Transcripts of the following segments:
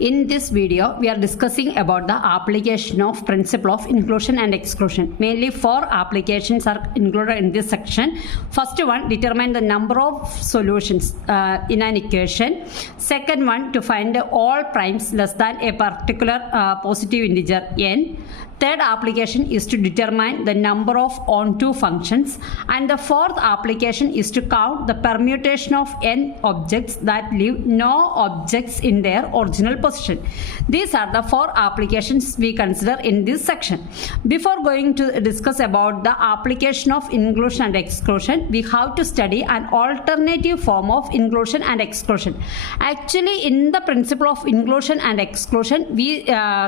In this video, we are discussing about the application of principle of inclusion and exclusion. Mainly 4 applications are included in this section. First one, determine the number of solutions in an equation. Second one, to find all primes less than a particular positive integer n. Third application is to determine the number of onto functions, and the fourth application is to count the permutation of n objects that leave no objects in their original position. These are the 4 applications we consider in this section. Before going to discuss about the application of inclusion and exclusion, we have to study an alternative form of inclusion and exclusion. Actually, in the principle of inclusion and exclusion, we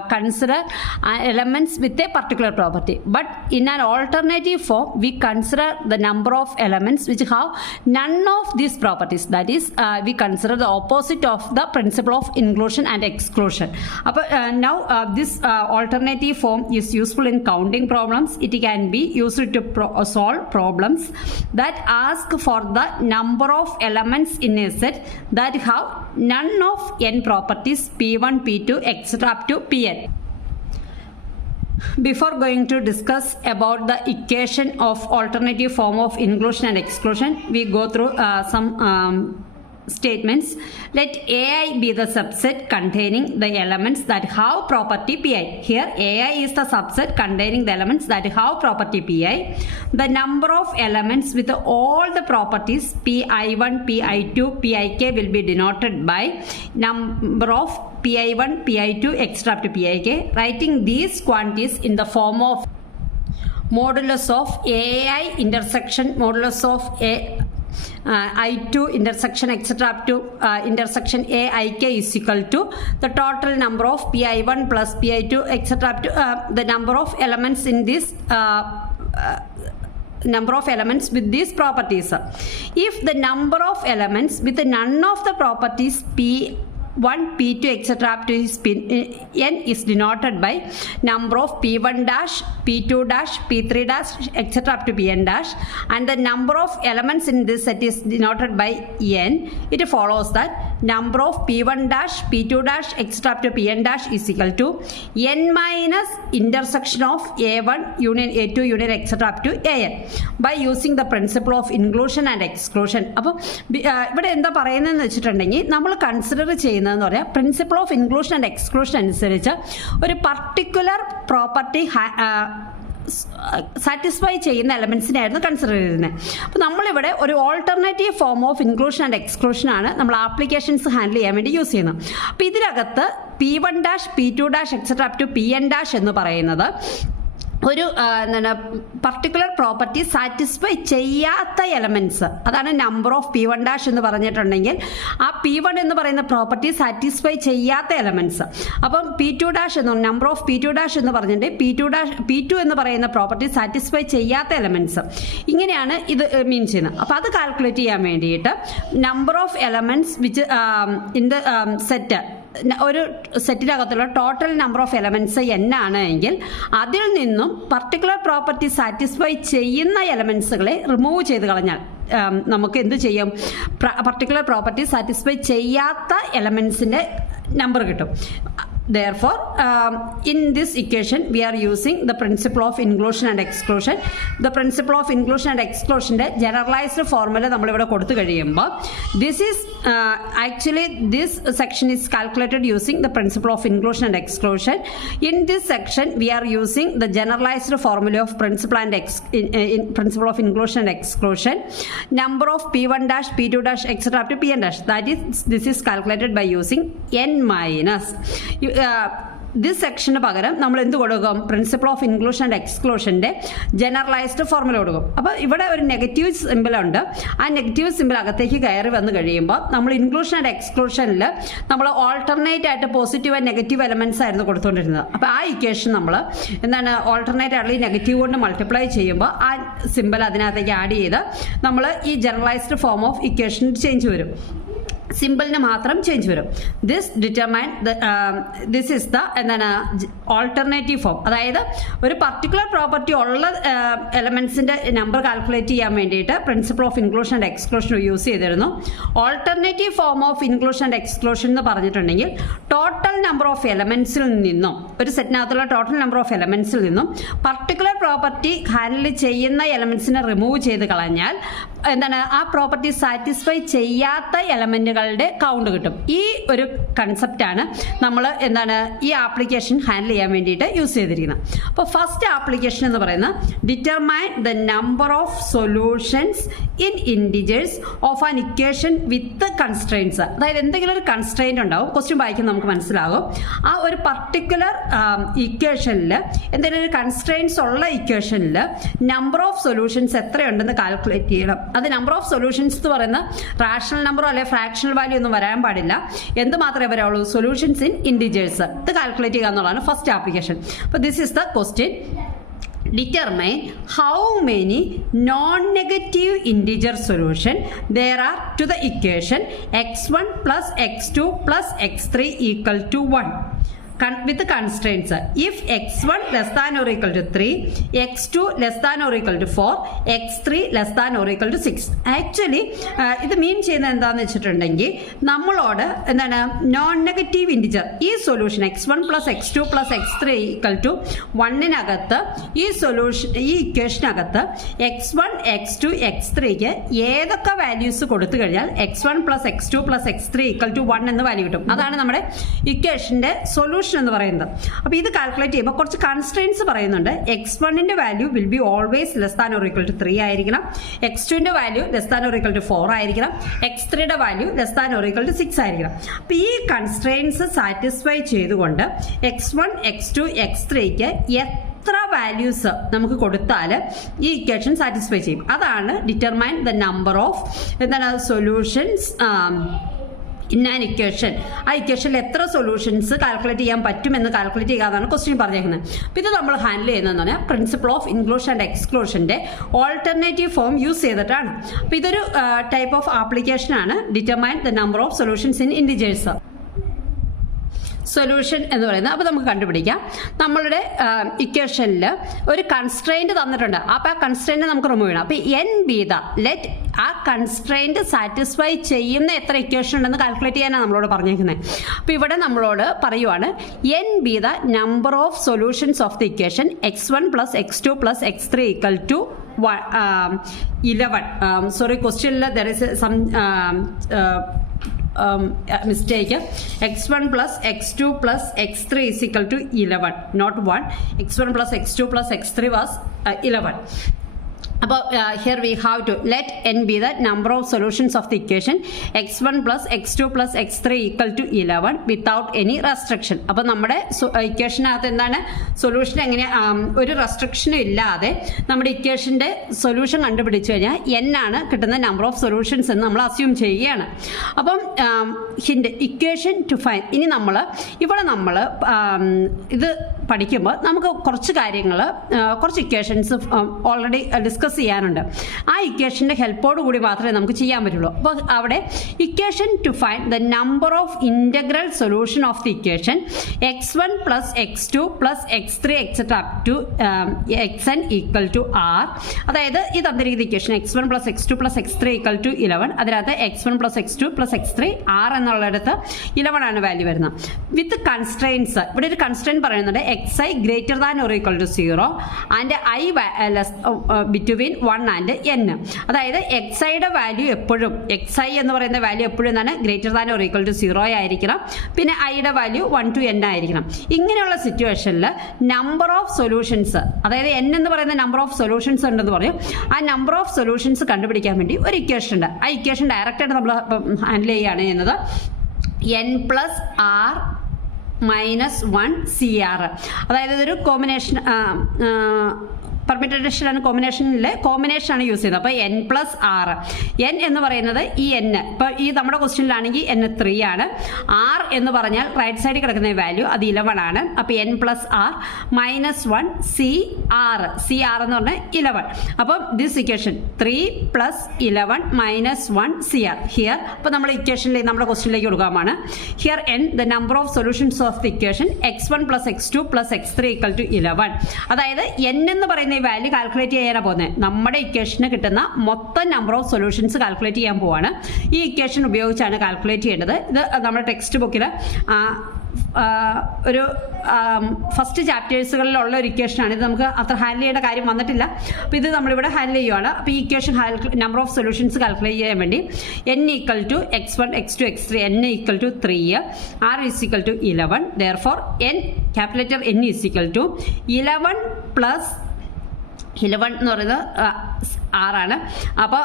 consider elements with a particular property, but in an alternative form we consider the number of elements which have none of these properties. That is, we consider the opposite of the principle of inclusion and exclusion. Now this alternative form is useful in counting problems. It can be used to solve problems that ask for the number of elements in a set that have none of n properties p1, p2, etc. up to pn. Before going to discuss about the equation of alternative form of inclusion and exclusion, we go through some statements. Let AI be the subset containing the elements that have property Pi. Here AI is the subset containing the elements that have property Pi. The number of elements with all the properties Pi1, Pi2, Pik will be denoted by number of Pi1, Pi2, etc. up to Pik. Writing these quantities in the form of modulus of AI intersection modulus of I2 intersection etc. up to intersection Aik is equal to the total number of Pi1 plus Pi2 etc. up to the number of elements in this number of elements with these properties. If the number of elements with none of the properties P1, P2, etc. up to n is denoted by number of P1 dash, P2 dash, P3 dash, etc. up to Pn dash, and the number of elements in this set is denoted by n. It follows that number of P1 dash, P2 dash, etc. up to Pn dash is equal to n minus intersection of A1 union A2 union etc. up to An by using the principle of inclusion and exclusion. അപ്പോൾ ഇവിടെ എന്താ പറയുന്നതെന്ന് വെച്ചിട്ടുണ്ടെങ്കിൽ നമ്മൾ consider ചെയ്യുന്നതെന്ന് പറയാം principle of inclusion and exclusion അനുസരിച്ച് ഒരു പർട്ടിക്കുലർ പ്രോപ്പർട്ടി സാറ്റിസ്ഫൈ ചെയ്യുന്ന എലമെൻസിനായിരുന്നു കൺസിഡർ ചെയ്തിരുന്നത്. അപ്പോൾ നമ്മളിവിടെ ഒരു alternative form of inclusion and എക്സ്ക്ലൂഷനാണ് നമ്മൾ ആപ്ലിക്കേഷൻസ് ഹാൻഡിൽ ചെയ്യാൻ വേണ്ടി യൂസ് ചെയ്യുന്നത്. അപ്പോൾ ഇതിനകത്ത് P1 dash, P2 dash et cetera up to Pn dash എന്ന് പറയുന്നത് ഒരു എന്താണ് പർട്ടിക്കുലർ പ്രോപ്പർട്ടി സാറ്റിസ്ഫൈ ചെയ്യാത്ത എലമെൻറ്റ്സ്, അതാണ് നമ്പർ ഓഫ് P1 ഡാഷ് എന്ന് പറഞ്ഞിട്ടുണ്ടെങ്കിൽ ആ P1 എന്ന് പറയുന്ന പ്രോപ്പർട്ടി സാറ്റിസ്ഫൈ ചെയ്യാത്ത എലമെൻറ്റ്സ്. അപ്പം P2 ഡാഷ് എന്ന് നമ്പർ ഓഫ് P2 ഡാഷ് എന്ന് പറഞ്ഞിട്ട് P2 എന്ന് പറയുന്ന പ്രോപ്പർട്ടി സാറ്റിസ്ഫൈ ചെയ്യാത്ത എലമെൻറ്റ്സ്. ഇങ്ങനെയാണ് ഇത് മീൻ ചെയ്യുന്നത്. അപ്പോൾ അത് കാൽക്കുലേറ്റ് ചെയ്യാൻ വേണ്ടിയിട്ട് number of elements which in the set, ഒരു സെറ്റിനകത്തുള്ള total number of elements n ആണ് എങ്കിൽ അതിൽ നിന്നും പർട്ടിക്കുലർ പ്രോപ്പർട്ടി സാറ്റിസ്ഫൈ ചെയ്യുന്ന എലമെൻറ്റ്സുകളെ റിമൂവ് ചെയ്ത് കളഞ്ഞാൽ നമുക്ക് എന്ത് ചെയ്യും, പർട്ടിക്കുലർ പ്രോപ്പർട്ടി സാറ്റിസ്ഫൈ ചെയ്യാത്ത എലമെൻറ്റ്സിൻ്റെ നമ്പർ കിട്ടും. Therefore, in this equation, we are using the principle of inclusion and exclusion. The principle of inclusion and exclusion generalized formula നമ്മൾ ഇവിടെ കൊടുത്തു കഴിയുമ്പോൾ this is actually this section is calculated using the principle of inclusion and exclusion. In this section, we are using the generalized formula of principle and principle of inclusion and exclusion. Number of P1 dash, P2 dash, etc. up to Pn dash. That is, this is calculated by using n minus. This സെക്ഷന് പകരം നമ്മൾ എന്ത് കൊടുക്കും, principle of inclusion and എക്സ്ക്ലൂഷൻ്റെ generalised formula കൊടുക്കും. അപ്പോൾ ഇവിടെ ഒരു നെഗറ്റീവ് സിമ്പിളുണ്ട്. ആ നെഗറ്റീവ് സിമ്പിൾ അകത്തേക്ക് കയറി വന്നു കഴിയുമ്പോൾ നമ്മൾ ഇൻക്ലൂഷൻ ആൻഡ് എക്സ്ക്ലൂഷനിൽ നമ്മൾ ഓൾട്ടർനേറ്റ് ആയിട്ട് പോസിറ്റീവ് ആൻഡ് നെഗറ്റീവ് എലമെൻറ്റ്സ് ആയിരുന്നു കൊടുത്തുകൊണ്ടിരുന്നത്. അപ്പോൾ ആ ഇക്വേഷൻ നമ്മൾ എന്താണ് ഓൾട്ടർനേറ്റ് ആയിട്ടുള്ള ഈ നെഗറ്റീവ് കൊണ്ട് മൾട്ടിപ്ലൈ ചെയ്യുമ്പോൾ ആ സിമ്പിൾ അതിനകത്തേക്ക് ആഡ് ചെയ്ത് നമ്മൾ ഈ generalised form of equation change വരും. സിമ്പിളിന് മാത്രം ചേഞ്ച് വരും. ദിസ് ഇസ് ദ എന്താണ് ഓൾട്ടർനേറ്റീവ് ഫോം. അതായത് ഒരു പർട്ടിക്കുലർ പ്രോപ്പർട്ടി ഉള്ള എലമെന്റ്സിന്റെ നമ്പർ കാൽക്കുലേറ്റ് ചെയ്യാൻ വേണ്ടിയിട്ട് principle of inclusion and exclusion use ചെയ്തിരുന്നു. Alternative form of inclusion and exclusion എന്ന് പറഞ്ഞിട്ടുണ്ടെങ്കിൽ ടോട്ടൽ നമ്പർ ഓഫ് എലമെന്റ്സിൽ നിന്നും, ഒരു സെറ്റിനകത്തുള്ള ടോട്ടൽ നമ്പർ ഓഫ് എലമെന്റ്സിൽ നിന്നും പർട്ടിക്കുലർ പ്രോപ്പർട്ടി ഹാൻഡിൽ ചെയ്യുന്ന എലമെന്റ്സിനെ റിമൂവ് ചെയ്ത് കളഞ്ഞാൽ എന്താണ് ആ പ്രോപ്പർട്ടി സാറ്റിസ്ഫൈ ചെയ്യാത്ത എലമെന്റുകളുടെ കൗണ്ട് കിട്ടും. ഈ ഒരു കൺസെപ്റ്റാണ് നമ്മൾ എന്താണ് ഈ ആപ്ലിക്കേഷൻ ഹാൻഡിൽ ചെയ്യാൻ വേണ്ടിയിട്ട് യൂസ് ചെയ്തിരിക്കുന്നത്. അപ്പോൾ ഫസ്റ്റ് ആപ്ലിക്കേഷൻ എന്ന് പറയുന്നത് determine the number of solutions in integers of an equation with constraints. അതായത് എന്തെങ്കിലും ഒരു കൺസ്ട്രെയിന്റ് ഉണ്ടാവും, ക്വസ്റ്റ്യൻ വായിക്കുമ്പോൾ നമുക്ക് മനസ്സിലാകും. ആ ഒരു പർട്ടിക്കുലർ ഇക്വേഷനിൽ എന്തെങ്കിലും ഒരു കൺസ്ട്രെയിൻസ് ഉള്ള ഇക്വേഷനിൽ നമ്പർ ഓഫ് സൊല്യൂഷൻസ് എത്രയുണ്ടെന്ന് കാൽക്കുലേറ്റ് ചെയ്യണം. അത് നമ്പർ ഓഫ് സൊല്യൂഷൻസ് എന്ന് പറയുന്ന റാഷണൽ നമ്പറോ അല്ലെങ്കിൽ ഫ്രാക്ഷണൽ വാല്യൂ ഒന്നും വരാൻ പാടില്ല. എന്ത് മാത്രമേ വരാവുള്ളൂ? Solutions in integers. ഇത് കാൽക്കുലേറ്റ് ചെയ്യുക എന്നുള്ളതാണ് ഫസ്റ്റ് ആപ്ലിക്കേഷൻ. അപ്പോൾ this is the question. Determine how many non-negative integer solution there are to the equation x1 plus x2 plus x3 equal to 1. With the constraints, if x1 less than or equal to 3, x2 less than or equal to 4, x3 less than or equal to 6. Actually ഇത് മീൻ ചെയ്യുന്നത് എന്താണെന്ന് വെച്ചിട്ടുണ്ടെങ്കിൽ നമ്മളോട് എന്താണ് non negative integer ഈ solution x1 plus x2 plus x3 equal to 1-നകത്ത് ഈ solution ഈ ഇക്വേഷനകത്ത് x1 x2 x3ക്ക് ഏതൊക്കെ വാല്യൂസ് കൊടുത്തു കഴിഞ്ഞാൽ x1 plus x2 plus x3 equal to 1 എന്ന് വാല്യൂ കിട്ടും. അതാണ് നമ്മുടെ ഇക്വേഷന്റെ സൊല്യൂഷൻ എന്ന് പറയുന്നത്. അപ്പോൾ ഇത് കാൽക്കുലേറ്റ് ചെയ്യുമ്പോൾ കുറച്ച് കൺസ്ട്രെയിൻസ് പറയുന്നുണ്ട്. x1ന്റെ value will be always less than or equal to 3 ആയിരിക്കണം, x2ന്റെ value less than or equal to 4 ആയിരിക്കണം, x3യുടെ value less than or equal to 6 ആയിരിക്കണം. അപ്പോൾ ഈ കൺസ്ട്രെയിൻസ് സാറ്റിസ്ഫൈ ചെയ്തുകൊണ്ട് x1 x2 x3ക്ക് എത്ര വാല്യൂസ് നമുക്ക് കൊടുത്താൽ ഈ ഇക്വേഷൻ സാറ്റിസ്ഫൈ ചെയ്യും. അതാണ് ഡിറ്റർമൈൻ ദ നമ്പർ ഓഫ് എന്താണ് സൊല്യൂഷൻസ് ഇൻ ആൻ ഇക്വേഷൻ. ആ ഇക്വേഷനിൽ എത്ര സൊല്യൂഷൻസ് കാൽക്കുലേറ്റ് ചെയ്യാൻ പറ്റുമെന്ന് കാൽക്കുലേറ്റ് ചെയ്യാതാണ് ക്വസ്റ്റ്യൻ പറഞ്ഞേക്കുന്നത്. അപ്പോൾ ഇത് നമ്മൾ ഹാൻഡിൽ ചെയ്യുന്നതെന്ന് പറഞ്ഞാൽ പ്രിൻസിപ്പിൾ ഓഫ് ഇൻക്ലൂഷൻ ആൻഡ് എക്സ്ക്ലൂഷൻ്റെ ഓൾട്ടർനേറ്റീവ് ഫോം യൂസ് ചെയ്തിട്ടാണ്. അപ്പോൾ ഇതൊരു ടൈപ്പ് ഓഫ് ആപ്ലിക്കേഷൻ ആണ്. Determine the number of solutions in integers. Solution എന്ന് പറയുന്നത് അപ്പോൾ നമുക്ക് കണ്ടുപിടിക്കാം. നമ്മളുടെ ഇക്വേഷനിൽ ഒരു കൺസ്ട്രെയിൻറ്റ് തന്നിട്ടുണ്ട്. അപ്പോൾ ആ കൺസ്ട്രെയിൻറ്റ് നമുക്ക് റിമൂവ് ചെയ്യണം. അപ്പോൾ എൻ ബി ദ ലെറ്റ് ആ കൺസ്ട്രെയിൻറ്റ് സാറ്റിസ്ഫൈ ചെയ്യുന്ന എത്ര ഇക്വേഷൻ ഉണ്ടെന്ന് കാൽക്കുലേറ്റ് ചെയ്യാനാണ് നമ്മളോട് പറഞ്ഞേക്കുന്നത്. അപ്പോൾ ഇവിടെ നമ്മളോട് പറയുവാണ് N B the number of solutions of the equation x1 plus x2 plus x3 equal to 11. Sorry, ക്വസ്റ്റ്യനിൽ there is some mistake. x1 plus x2 plus x3 is equal to 11, not 1. x1 plus x2 plus x3 was 11. About here we have to let n be the number of solutions of the equation x1 plus x2 plus x3 equal to 11 without any restriction. അപ്പോൾ നമ്മുടെ ഇക്വേഷനകത്ത് എന്താണ് solution എങ്ങനെ ഒരു റെസ്ട്രിക്ഷനും ഇല്ലാതെ നമ്മുടെ ഇക്വേഷൻ്റെ solution കണ്ടുപിടിച്ചു കഴിഞ്ഞാൽ n ആണ് കിട്ടുന്ന നമ്പർ ഓഫ് സൊല്യൂഷൻസ് എന്ന് നമ്മൾ അസ്യൂം ചെയ്യുകയാണ്. അപ്പം ഹിൻഡ് ഇക്വേഷൻ ടു ഫൈൻഡ്. ഇനി നമ്മൾ ഇവിടെ നമ്മൾ ഇത് പഠിക്കുമ്പോൾ നമുക്ക് കുറച്ച് കാര്യങ്ങൾ കുറച്ച് ഇക്വേഷൻസ് ഓൾറെഡി ഡിസ്കസ് ചെയ്യാനുണ്ട്. ആ ഇക്വേഷൻ്റെ ഹെൽപ്പോട് കൂടി മാത്രമേ നമുക്ക് ചെയ്യാൻ പറ്റുള്ളൂ. അപ്പോൾ അവിടെ equation to find the number of integral solution of the equation x1 plus x2 plus x3 et cetera up to xn equal to r. അതായത് ഈ തന്നിരിക്കുന്ന equation x1 plus x2 plus x3 equal to 11. അതിനകത്ത് x1 plus x2 plus x3 r എന്നുള്ളിടത്ത് 11 ആണ് value വരുന്നത്. വിത്ത് constraints ഇവിടെ ഒരു constrain പറയുന്നുണ്ട് xi greater than or equal to 0 and i between 1 and n. അതായത് xiയുടെ വാല്യൂ എപ്പോഴും xi എന്ന് പറയുന്ന വാല്യൂ എപ്പോഴും എന്താണ് greater than or equal to 0 ആയിരിക്കണം. പിന്നെ ഐയുടെ വാല്യൂ 1 to n ആയിരിക്കണം. ഇങ്ങനെയുള്ള സിറ്റുവേഷനിൽ നമ്പർ ഓഫ് സൊല്യൂഷൻസ്, അതായത് n എന്ന് പറയുന്ന നമ്പർ ഓഫ് സൊല്യൂഷൻസ് ഉണ്ടെന്ന് പറയും. ആ നമ്പർ ഓഫ് സൊല്യൂഷൻസ് കണ്ടുപിടിക്കാൻ വേണ്ടി ഒരു ഇക്വേഷൻ ഉണ്ട്. ആ ഇക്വേഷൻ ഡയറക്റ്റായിട്ട് നമ്മൾ ഹാൻഡിൽ ചെയ്യുകയാണ് ചെയ്യുന്നത്. n plus r minus 1 CR. അതായത് ഇതൊരു കോമ്പിനേഷൻ പെർമിറ്റേഷൻ ആണ് കോമ്പിനേഷനാണ് യൂസ് ചെയ്യുന്നത്. അപ്പോൾ n പ്ലസ് ആർ, n എന്ന് പറയുന്നത് ഈ n, ഇപ്പോൾ ഈ നമ്മുടെ ക്വസ്റ്റ്യനിലാണെങ്കിൽ n 3 ആണ്. r എന്ന് പറഞ്ഞാൽ റൈറ്റ് സൈഡിൽ കിടക്കുന്ന വാല്യൂ അത് 11 ആണ്. അപ്പോൾ n plus R minus 1 C R എന്ന് പറഞ്ഞാൽ 11. അപ്പം this equation 3 plus 11 minus 1 C R here. അപ്പോൾ നമ്മൾ ഇക്വേഷനിലേക്ക് നമ്മുടെ ക്വസ്റ്റ്യനിലേക്ക് കൊടുക്കാമാണ്. Here n the number of solutions of the equation x1 plus x2 plus x3 equal to 11. അതായത് n എന്ന് പറയുന്ന ഈ വാല്യൂ കാൽക്കുലേറ്റ് ചെയ്യാനാണ് പോകുന്നത്. നമ്മുടെ ഇക്വേഷന് കിട്ടുന്ന മൊത്തം നമ്പർ ഓഫ് സൊല്യൂഷൻസ് കാൽക്കുലേറ്റ് ചെയ്യാൻ പോവാണ്. ഈ ഇക്വേഷൻ ഉപയോഗിച്ചാണ് കാൽക്കുലേറ്റ് ചെയ്യേണ്ടത്. ഇത് നമ്മുടെ ടെക്സ്റ്റ് ബുക്കിൽ ഒരു ഫസ്റ്റ് ചാപ്റ്റേഴ്സുകളിലുള്ള ഒരു ഇക്വേഷനാണ്. ഇത് നമുക്ക് അത്ര ഹാൻഡിൽ ചെയ്യേണ്ട കാര്യം വന്നിട്ടില്ല. അപ്പോൾ ഇത് നമ്മളിവിടെ ഹാൻഡിൽ ചെയ്യുവാണ്. അപ്പോൾ ഈ equation number of solutions calculate ചെയ്യാൻ വേണ്ടി n equal to x1 x2 x3 n equal to 3 r is equal to 11. Therefore n capital n is equal to 11 plus 11 എന്ന് പറയുന്നത് ആറാണ്. അപ്പോൾ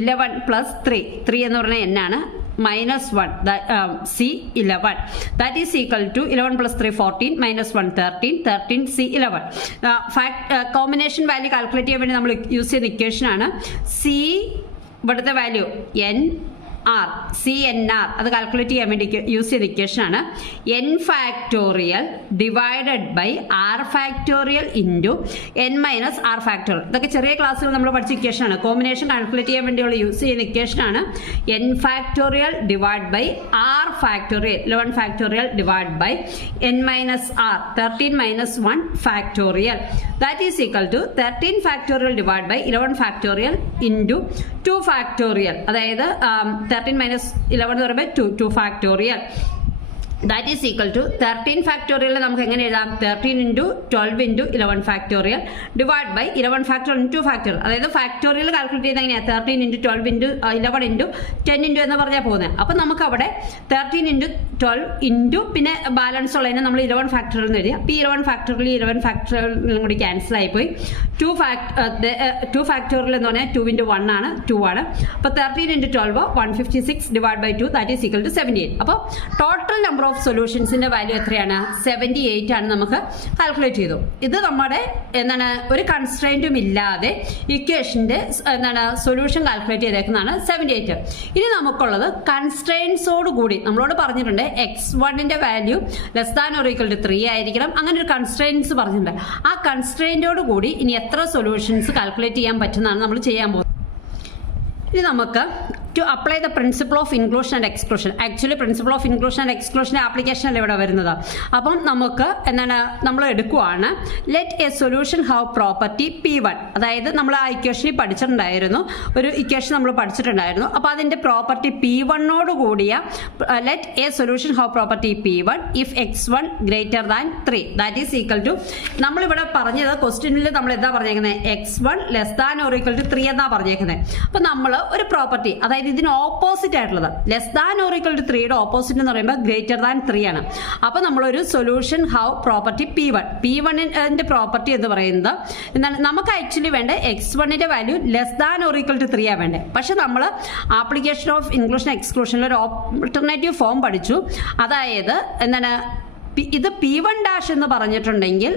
11 പ്ലസ് 3 എന്ന് പറയുന്നത് n ആണ്, minus 1 c 11 that is equal to 11 plus 3 14 minus 1 13 c 11. Combination value calculate ചെയ്യാൻ വേണ്ടി നമ്മൾ യൂസ് ചെയ്യുന്ന ഇക്വേഷൻ ആണ് c, ഇവിടുത്തെ value n r c n r, അത് കാൽക്കുലേറ്റ് ചെയ്യാൻ വേണ്ടി യൂസ് ചെയ്ത ഇക്വേഷൻ ആണ് n factorial divided by r factorial into n minus r factorial. ഇതൊക്കെ ചെറിയ ക്ലാസ്സിൽ നമ്മൾ പഠിച്ച ഇക്വേഷൻ ആണ്. കോമ്പിനേഷൻ കാൽക്കുലേറ്റ് ചെയ്യാൻ വേണ്ടിയുള്ള യൂസ് ചെയ്യുന്ന ഇക്വേഷൻ ആണ് n factorial divide by r factorial 11 factorial divide by n minus r 13 minus 1 factorial. That is equal to 13 factorial divide by 11 factorial into 2 factorial. അതായത് 13 minus 11 എന്ന് പറയുമ്പോൾ 2 factorial. That is equal to 13 factorial നമുക്ക് എങ്ങനെ എഴുതാം? 13 into 12 into 11 factorial divide by 11 factorial into factorial. അതായത് factorial calculate ചെയ്ത് എങ്ങനെയാണ് 13 into 12 into 11 into 10 into എന്ന് പറഞ്ഞാൽ പോകുന്നത്. അപ്പോൾ നമുക്ക് അവിടെ 13 ഇൻറ്റു 12 ഇൻറ്റു പിന്നെ ബാലൻസ് ഉള്ളതിനെ നമ്മൾ 11 ഫാക്ടോറിയൽ എന്ന് എഴുതി. അപ്പോൾ ഈ 11 ഫാക്ടോറിയലും കൂടി ക്യാൻസൽ ആയിപ്പോയി. 2 ഫാക്ടോറിയൽ എന്ന് പറഞ്ഞാൽ 2 ഇൻറ്റു 1 ആണ്, 2 ആണ്. അപ്പോൾ 13 into 12 156 divide by 2 that is equal to 78. അപ്പോൾ ടോട്ടൽ നമ്പർ ഓഫ് സൊല്യൂഷൻസിന്റെ വാല്യൂ എത്രയാണ്? 78 ആണ്. നമുക്ക് കാൽക്കുലേറ്റ് ചെയ്തു. ഇത് നമ്മുടെ ഒരു കൺസ്ട്രെയിൻറ്റും ഇല്ലാതെ ഇക്വേഷന്റെ സൊല്യൂഷൻ കാൽക്കുലേറ്റ് ചെയ്തേക്കുന്നതാണ് 78. ഇനി നമുക്കുള്ളത് കൺസ്ട്രെയിൻസോട് കൂടി നമ്മളോട് പറഞ്ഞിട്ടുണ്ട് x1ന്റെ value less than or equal to 3 ആയിരിക്കണം. അങ്ങനെ ഒരു കൺസ്ട്രെയിൻസ് പറഞ്ഞിട്ടുണ്ട്. ആ കൺസ്ട്രെയിൻറ്റോട് കൂടി ഇനി എത്ര സൊല്യൂഷൻസ് കാൽക്കുലേറ്റ് ചെയ്യാൻ പറ്റുന്നതാണ് നമ്മൾ ചെയ്യാൻ പോകുന്നത്. ഇനി നമുക്ക് to apply the principle of inclusion and exclusion. Actually principle of inclusion and exclusion application അല്ല ഇവിടെ വരുന്നത്. അപ്പം നമുക്ക് നമ്മൾ എടുക്കുവാണ് let a solution have property P1. അതായത് നമ്മൾ ആ ഇക്വേഷനിൽ പഠിച്ചിട്ടുണ്ടായിരുന്നു, ഒരു ഇക്വേഷൻ നമ്മൾ പഠിച്ചിട്ടുണ്ടായിരുന്നു. അപ്പോൾ അതിൻ്റെ പ്രോപ്പർട്ടി P1 കൂടിയ let a solution have property P1 if x1 greater than 3 that is equal to, നമ്മളിവിടെ പറഞ്ഞത് ക്വസ്റ്റ്യനിൽ നമ്മൾ എന്താ പറഞ്ഞേക്കുന്നത്? x1 less than or equal to 3 എന്നാ പറഞ്ഞേക്കുന്നത്. അപ്പോൾ നമ്മൾ ഒരു പ്രോപ്പർട്ടി, അതായത് ഇതിന് ഓപ്പോസിറ്റ് ആയിട്ടുള്ളത് less than or equal to 3യുടെ ഓപ്പോസിറ്റ് എന്ന് പറയുമ്പോൾ ഗ്രേറ്റർ ദാൻ 3 ആണ്. അപ്പോൾ നമ്മളൊരു സൊല്യൂഷൻ ഹാവ് പ്രോപ്പർട്ടി P1ന്റെ പ്രോപ്പർട്ടി എന്ന് പറയുന്നത് എന്താണ്? നമുക്ക് ആക്ച്വലി വേണ്ട x1ന്റെ value less than or equal to 3 ആണ് വേണ്ടത്. പക്ഷെ നമ്മൾ ആപ്ലിക്കേഷൻ ഓഫ് ഇൻക്ലൂഷൻ എക്സ്ക്ലൂഷനിൽ ഒരു ഓൾട്ടർനേറ്റീവ് ഫോം പഠിച്ചു. അതായത് എന്താണ്? ഇത് P1 എന്ന് പറഞ്ഞിട്ടുണ്ടെങ്കിൽ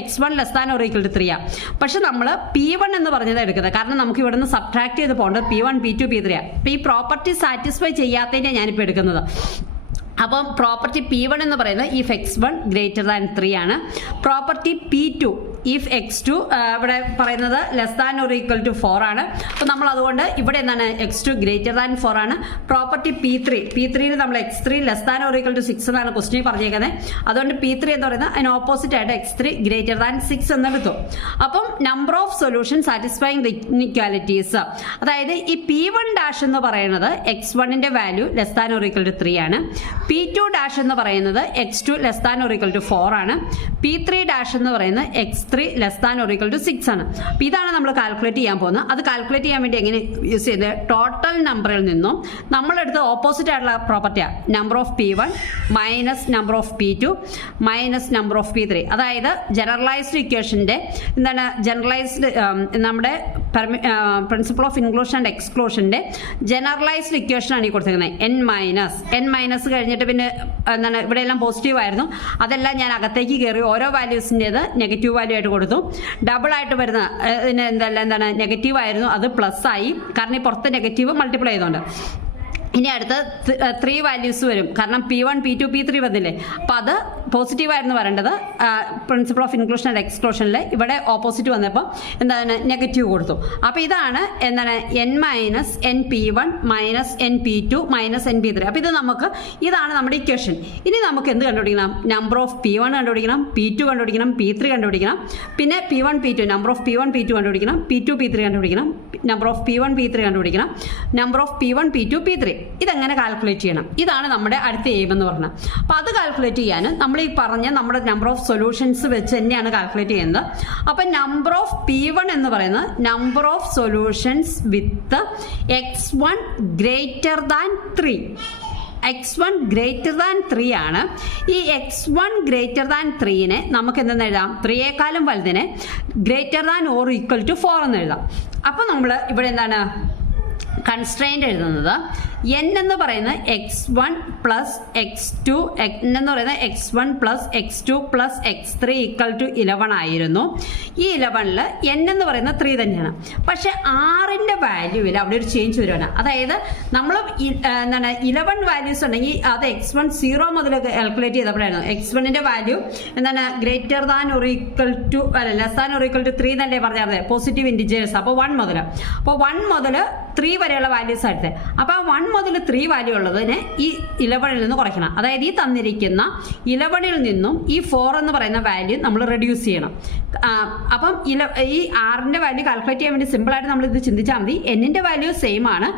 x1 less than or equal to 3 ആണ്. പക്ഷെ നമ്മൾ P1 എന്ന് പറഞ്ഞത് എടുക്കുന്നത്, കാരണം നമുക്ക് ഇവിടെ നിന്ന് സബ്ട്രാക്ട് ചെയ്ത് പോകേണ്ടത് P1 P2 P3 ആണ്. അപ്പോൾ ഈ പ്രോപ്പർട്ടി സാറ്റിസ്ഫൈ ചെയ്യാത്തതിനെ ഞാനിപ്പോൾ എടുക്കുന്നത്. അപ്പം പ്രോപ്പർട്ടി P1 എന്ന് പറയുന്നത് ഇഫ് x1 ഗ്രേറ്റർ ദാൻ 3 ആണ്. പ്രോപ്പർട്ടി P2 ഇഫ് x2 ഇവിടെ പറയുന്നത് less than or equal to 4 ആണ്. അപ്പോൾ നമ്മൾ അതുകൊണ്ട് ഇവിടെ എന്താണ്? x2 ഗ്രേറ്റർ ദാൻ 4 ആണ്. പ്രോപ്പർട്ടി P3 നമ്മൾ x3 less than or equal to 6 എന്നാണ് ക്വസ്റ്റ്യൻ പറഞ്ഞേക്കുന്നത്. അതുകൊണ്ട് P3 എന്ന് പറയുന്നത് അതിന് ഓപ്പോസിറ്റ് ആയിട്ട് x3 ഗ്രേറ്റർ ദാൻ 6 എന്നെടുത്തു. അപ്പം number of solution satisfying the equalities, അതായത് ഈ P1 എന്ന് പറയുന്നത് x1ന്റെ value less than or equal to 3 ആണ്. P2 എന്ന് പറയുന്നത് x2 less than or equal to 4 ആണ്. P3 എന്ന് പറയുന്നത് x3 less than or equal to 6 ആണ്. അപ്പോൾ ഇതാണ് നമ്മൾ കാൽക്കുലേറ്റ് ചെയ്യാൻ പോകുന്നത്. അത് കാൽക്കുലേറ്റ് ചെയ്യാൻ വേണ്ടി എങ്ങനെ യൂസ് ചെയ്ത് ടോട്ടൽ നമ്പറിൽ നിന്നും നമ്മളെടുത്ത് ഓപ്പോസിറ്റ് ആയിട്ടുള്ള പ്രോപ്പർട്ടിയാണ് number of P1 minus number of P2 minus number of P3. അതായത് ജനറലൈസ്ഡ് ഇക്വേഷൻ്റെ നമ്മുടെ പ്രിൻസിപ്പിൾ ഓഫ് ഇൻക്ലൂഷൻ ആൻഡ് എക്സ്ക്ലൂഷൻ്റെ ജനറലൈസ്ഡ് ഇക്വേഷനാണ് ഈ കൊടുത്തിരിക്കുന്നത്. എൻ മൈനസ് കഴിഞ്ഞിട്ട് പിന്നെ എന്താണ് ഇവിടെയെല്ലാം പോസിറ്റീവ് ആയിരുന്നു, അതെല്ലാം ഞാൻ അകത്തേക്ക് കയറി ഓരോ വാല്യൂസിൻ്റേത് നെഗറ്റീവ് വാല്യൂ ആയിട്ട് കൊടുത്തു. ഡബിൾ ആയിട്ട് വരുന്ന എന്താണ് നെഗറ്റീവ് ആയിരുന്നു, അത് പ്ലസ് ആയി, കാരണം ഈ പുറത്ത് നെഗറ്റീവ് മൾട്ടിപ്ലൈ ചെയ്തുകൊണ്ട്. ഇനി അടുത്ത് 3 വാല്യൂസ് വരും, കാരണം P1 P2 P3 വന്നില്ലേ, അപ്പം അത് പോസിറ്റീവായിരുന്നു വരേണ്ടത്. പ്രിൻസിപ്പിൾ ഓഫ് ഇൻക്ലൂഷൻ ആൻഡ് എക്സ്ക്ലൂഷനിൽ ഇവിടെ ഓപ്പോസിറ്റ് വന്നപ്പോൾ എന്താണ് നെഗറ്റീവ് കൊടുത്തു. അപ്പോൾ ഇതാണ് എന്താണ് N minus N P1 minus N P2 minus N P3. അപ്പോൾ ഇതാണ് നമ്മുടെ ഇക്വേഷൻ. ഇനി നമുക്ക് എന്ത് കണ്ടുപിടിക്കണം? നമ്പർ ഓഫ് P1 കണ്ടുപിടിക്കണം, P2 കണ്ടുപിടിക്കണം, P3 കണ്ടുപിടിക്കണം, പിന്നെ P1 P2 number of P1 P2 കണ്ടുപിടിക്കണം, P2 P3 കണ്ടുപിടിക്കണം, നമ്പർ ഓഫ് P1 P3 കണ്ടുപിടിക്കണം, number of P1 P2 P3. ഇതെങ്ങനെ കാൽക്കുലേറ്റ് ചെയ്യണം? ഇതാണ് നമ്മുടെ അടുത്ത എയിം എന്ന് പറഞ്ഞത്. അപ്പോൾ അത് കാൽക്കുലേറ്റ് ചെയ്യാൻ നമ്മൾ ഈ പറഞ്ഞ നമ്മുടെ നമ്പർ ഓഫ് സൊല്യൂഷൻസ് വെച്ച് തന്നെയാണ് കാൽക്കുലേറ്റ് ചെയ്യുന്നത്. അപ്പം നമ്പർ ഓഫ് P1 എന്ന് പറയുന്നത് number of solutions with x1 greater than 3. x1 greater than 3 ആണ്. ഈ x1 ഗ്രേറ്റർ ദാൻ 3നെ നമുക്ക് എന്തെന്ന് എഴുതാം? 3യേക്കാളും വലുതിനെ greater than or equal to 4 എന്ന് എഴുതാം. അപ്പം നമ്മൾ ഇവിടെ എന്താണ് കൺസ്ട്രെയിൻ്റ് എഴുതുന്നത്? n എന്ന് പറയുന്നത് x1 പ്ലസ് x2, n എന്ന് പറയുന്നത് x1 plus x2 plus x3 equal to 11 ആയിരുന്നു. ഈ 11ൽ n എന്ന് പറയുന്നത് 3 തന്നെയാണ്. പക്ഷെ ആറിൻ്റെ വാല്യൂവിൽ അവിടെ ഒരു ചേഞ്ച് വരുവാണ്. അതായത് നമ്മൾ എന്താണ് 11 വാല്യൂസ് ഉണ്ടെങ്കിൽ അത് x1 0 മുതൽ കാൽക്കുലേറ്റ് ചെയ്തപ്പോഴായിരുന്നു x1ൻ്റെ വാല്യൂ എന്താണ് ഗ്രേറ്റർ ദാൻ ഒരു ഈക്വൽ ടു ലെസ് ദാൻ ഒരു ഈക്വൽ ടു 3 തന്നെ പറഞ്ഞത്, പോസിറ്റീവ് ഇൻറ്റിജേഴ്സ്. അപ്പോൾ 1 മുതൽ 3 വരെയുള്ള വാല്യൂസ് ആയിട്ട്, അപ്പോൾ ആ 1 മുതൽ 3 വാല്യൂ ഉള്ളതിനെ ഈ 11ൽ നിന്ന് കുറയ്ക്കണം. അതായത് ഈ തന്നിരിക്കുന്ന 11ൽ നിന്നും ഈ 4 എന്ന് പറയുന്ന വാല്യൂ നമ്മൾ റെഡ്യൂസ് ചെയ്യണം. അപ്പം ഈ 6ൻ്റെ വാല്യൂ കാൽക്കുലേറ്റ് ചെയ്യാൻ വേണ്ടി സിമ്പിളായിട്ട് നമ്മൾ ഇത് ചിന്തിച്ചാൽ മതി. എന്നിൻ്റെ വാല്യൂ സെയിം ആണ്.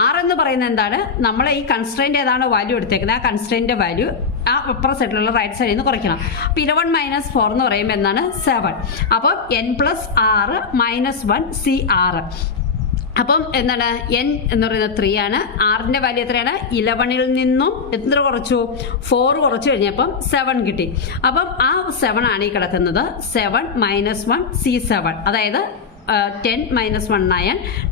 6 എന്ന് പറയുന്നത് എന്താണ്? നമ്മൾ ഈ കൺസ്ട്രെയിൻ്റ് ഏതാണോ വാല്യൂ എടുത്തേക്കുന്നത് ആ കൺസ്ട്രെയിൻ്റെ വാല്യൂ ആ അപ്പർ സൈഡിലുള്ള റൈറ്റ് സൈഡിൽ നിന്ന് കുറയ്ക്കണം. അപ്പോൾ 11 മൈനസ് 4 എന്ന് പറയുമ്പോൾ എന്താണ്? 7. അപ്പം n പ്ലസ് 6 മൈനസ് 1 C6. അപ്പം എന്താണ് n എന്ന് പറയുന്നത് 3 ആണ്. 6ൻ്റെ വാല്യൂ എത്രയാണ്? 11ൽ നിന്നും എത്ര കുറച്ചു? 4 കുറച്ച് കഴിഞ്ഞപ്പം 7 കിട്ടി. അപ്പം ആ 7 ആണ് ഈ കിടക്കുന്നത്. 7 മൈനസ് 1 C7, അതായത് 10 മൈനസ് 1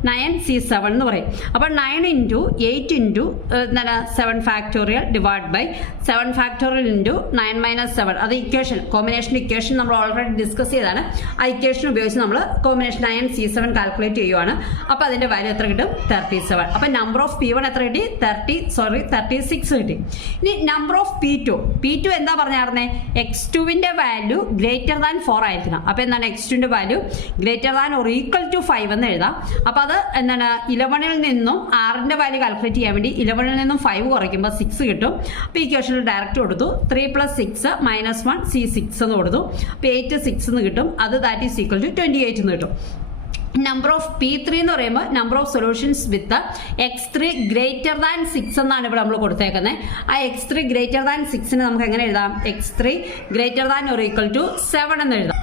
9 C7 എന്ന് പറയും. അപ്പോൾ 9 ഇൻറ്റു 8 ഇൻറ്റു എന്താണ് 7 factorial divide by 7 factorial into 9 minus 7. അത് ഇക്വേഷൻ, കോമ്പിനേഷൻ ഇക്വേഷൻ നമ്മൾ ഓൾറെഡി ഡിസ്കസ് ചെയ്താണ്. ആ ഇക്വേഷൻ ഉപയോഗിച്ച് നമ്മൾ കോമ്പിനേഷൻ 9 C7 കാൽക്കുലേറ്റ് ചെയ്യുവാണ്. അപ്പോൾ അതിൻ്റെ വാല്യൂ എത്ര കിട്ടും? 37. അപ്പോൾ നമ്പർ ഓഫ് P1 എത്ര കിട്ടി? 36 കിട്ടി. ഇനി നമ്പർ ഓഫ് P2 എന്താ പറഞ്ഞായിരുന്നേ? x2ൻ്റെ വാല്യൂ ഗ്രേറ്റർ ദാൻ 4 ആയിരിക്കണം. അപ്പോൾ എന്താണ് x2ൻ്റെ value? Greater than equal to 5 എന്ന് എഴുതാം. അപ്പോൾ അത് എന്താണ് 11ൽ നിന്നും 6ൻ്റെ വാല്യൂ കാൽക്കുലേറ്റ് ചെയ്യാൻ വേണ്ടി 11ൽ നിന്നും 5 കുറയ്ക്കുമ്പോൾ 6 കിട്ടും. അപ്പോൾ ഈ ക്വസ്റ്റനിൽ ഡയറക്റ്റ് കൊടുത്തു 3 പ്ലസ് 6 മൈനസ് 1 C6 എന്ന് കൊടുത്തു. അപ്പോൾ 8 6 എന്ന് കിട്ടും. അത് ദാറ്റ് ഈസ് ഈക്വൽ ടു 28 എന്ന് കിട്ടും. നമ്പർ ഓഫ് P3 എന്ന് പറയുമ്പോൾ number of solutions with x3 greater than 6 എന്നാണ് ഇവിടെ നമ്മൾ കൊടുത്തേക്കുന്നത്. ആ x3 ഗ്രേറ്റർ ദാൻ 6ന് നമുക്ക് എങ്ങനെ എഴുതാം? x3 greater than or equal to 7 എന്ന് എഴുതാം.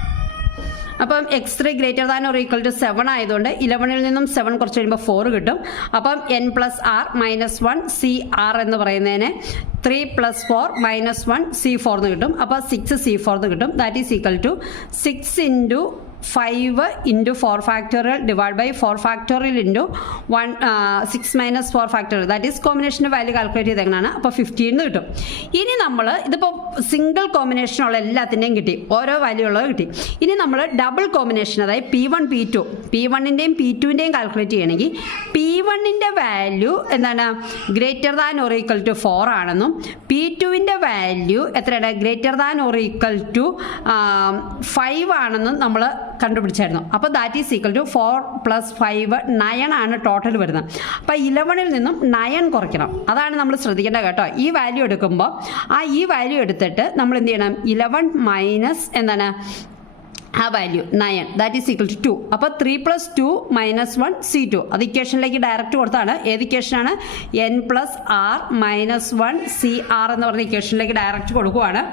അപ്പം x3 greater than or equal to 7 ആയതുകൊണ്ട് 11ൽ നിന്നും 7 കുറച്ച് കഴിയുമ്പോൾ 4 കിട്ടും. അപ്പം n plus r minus 1 C6 എന്ന് പറയുന്നതിന് 3 പ്ലസ് 4 മൈനസ് 1 C4 എന്ന് കിട്ടും. അപ്പോൾ 6 C4 എന്ന് കിട്ടും. That is equal to 6 into 5 into 4 factorial divide by 4 factorial into 6 minus 4 factorial. That is കോമ്പിനേഷൻ്റെ വാല്യൂ കാൽക്കുലേറ്റ് ചെയ്തെങ്ങനെയാണ്. അപ്പോൾ 15 എന്ന് കിട്ടും. ഇനി നമ്മൾ ഇതിപ്പോൾ സിംഗിൾ കോമ്പിനേഷനുള്ള എല്ലാത്തിൻ്റെയും കിട്ടി, ഓരോ വാല്യൂ ഉള്ളത് കിട്ടി. ഇനി നമ്മൾ ഡബിൾ കോമ്പിനേഷൻ, അതായത് P1 P2, P1ൻ്റെയും P2ൻ്റെയും കാൽക്കുലേറ്റ് ചെയ്യണമെങ്കിൽ P1ൻ്റെ വാല്യൂ എന്താണ്? Greater than or equal to 4 ആണെന്നും P2ൻ്റെ വാല്യൂ എത്രയാണ്? Greater than or equal to 5 ആണെന്നും നമ്മൾ കണ്ടുപിടിച്ചായിരുന്നു. അപ്പോൾ that is equal to 4 plus 5 9 ആണ് ടോട്ടൽ വരുന്നത്. അപ്പോൾ 11ൽ നിന്നും 9 കുറയ്ക്കണം. അതാണ് നമ്മൾ ശ്രദ്ധിക്കേണ്ടത് കേട്ടോ. ഈ വാല്യൂ എടുക്കുമ്പോൾ ഈ വാല്യൂ എടുത്തിട്ട് നമ്മൾ എന്ത് ചെയ്യണം? 11 മൈനസ് എന്താണ് ആ value 9, that is equal to 2. അപ്പോൾ 3 പ്ലസ് 2 മൈനസ് 1 C2. അത് ഇക്വേഷനിലേക്ക് ഡയറക്റ്റ് കൊടുത്താണ്. ഏത് ഇക്വേഷനാണ്? n plus r minus 1 CR എന്ന് പറഞ്ഞ ഇക്വേഷനിലേക്ക് ഡയറക്റ്റ് കൊടുക്കുവാണ്.